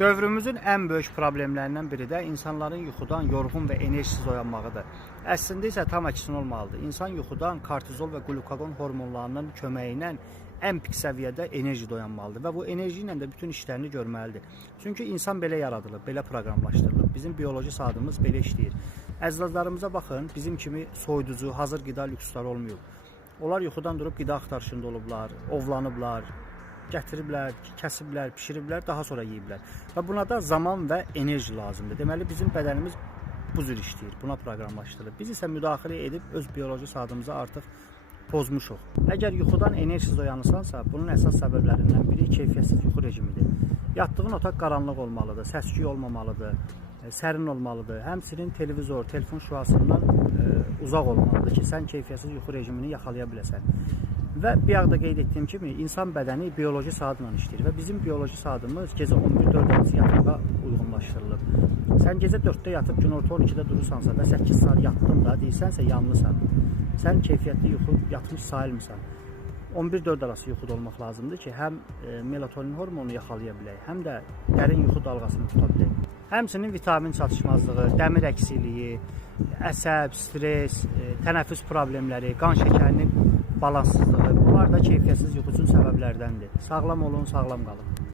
Dövrümüzün ən böyük problemlərindən biri də insanların yuxudan yorğun və enerjisiz oyanmağıdır. Əslində isə tam əksinə olmalıdır. İnsan yuxudan kortizol və qlukagon hormonlarının köməyi ilə ən pik səviyyədə enerjide oyanmalıdır və bu enerji ilə də bütün işlərini görməlidir. Çünki insan belə yaradılıb, belə proqramlaşdırılıb. Bizim bioloji saatımız belə işləyir. Əzizlərimize baxın, bizim kimi soyuducu, hazır qida lüksləri olmuyor. Onlar yuxudan durub qida axtarışında olublar, ovlanıblar, gətiriblər, kəsiblər, pişiriblər, daha sonra yeyiblər. Və buna da zaman və enerji lazımdır. Deməli, bizim bədənimiz bu cür işləyir, buna proqramlaşdırılıb. Biz isə müdaxilə edib öz bioloji saatımızı artıq pozmuşuq. Əgər yuxudan enerjisiz oyanırsansa, bunun əsas səbəblərindən biri keyfiyyətsiz yuxu rejimidir. Yatdığın otaq qaranlıq olmalıdır, səs-küy olmamalıdır, sərin olmalıdır. Həmçinin televizor, telefon şüasından uzaq olmalıdır ki, sən keyfiyyətsiz yuxu rejimini yaxalaya biləsən. Və bir yaxda qeyd etdiyim kimi, insan bədəni bioloji saatla işləyir və bizim bioloji saatımız gecə 11-4 arası yatmağa uyğunlaşdırılıb. Sən gecə 4-də yatıb günorta 12-də durursansa və 8 saat yatdın da deyirsənsə yanlısan. Sən keyfiyyətli yuxu yatmış sayılmısan. 11-4 arası yuxuda olmaq lazımdır ki, həm melatonin hormonu yaxalaya bilək, həm də dərin yuxu dalğasını tuta bilək. Həmçinin vitamin çatışmazlığı, dəmir əksikliyi, əsəb, stres, tənəffüs problemləri, qan şəkərinin balanssızlığı, bunlar da keyfiyyətsiz yuxu üçün səbəblərdəndir. Sağlam olun, sağlam qalın.